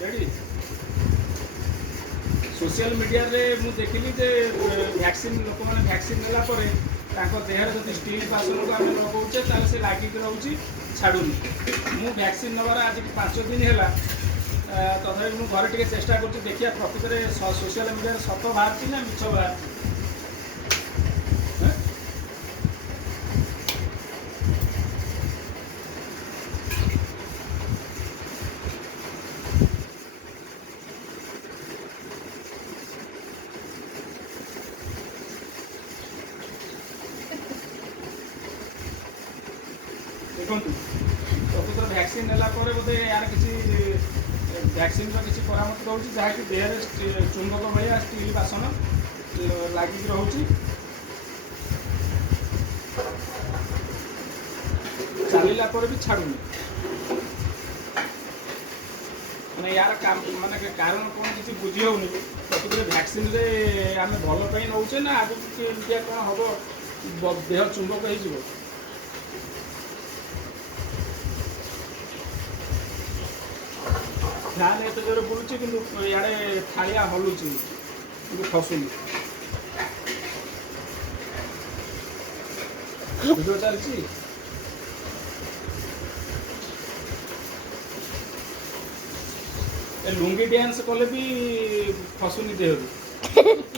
ready social media रे मु देखिली जे vaccine लोक मैंने वैक्सीन नेला परे ताको देहर जदि स्टील बासन को आम लगौचे ताले से लागिक रोचे छाड़ूनी मु वैक्सीन नवार आज 5 दिन है तथा मु घर टे चेष्टा कर देखिए प्रकृत में सोशल मीडिया सत बाहर ना मिछ बाहर देखो प्रकृत वैक्सीन नेला बोधे यार किसी वैक्सीन किसी परामर्श रोचे जहाँकि देह चुंबक भाया स्टील बासन लगिक रोचे चलला भी छाड़ूनी मैंने यार माने कारण कौन किसी बुझी होनी प्रकृत वैक्सीन आम भल नौचे ना आगे कौन हम देह चुंबक हो फैन एत जोर बुलूची कि इे थालिया हलुची कि खसुनी वीडियो चलती लुंगी डांस कले भी खसुनी देह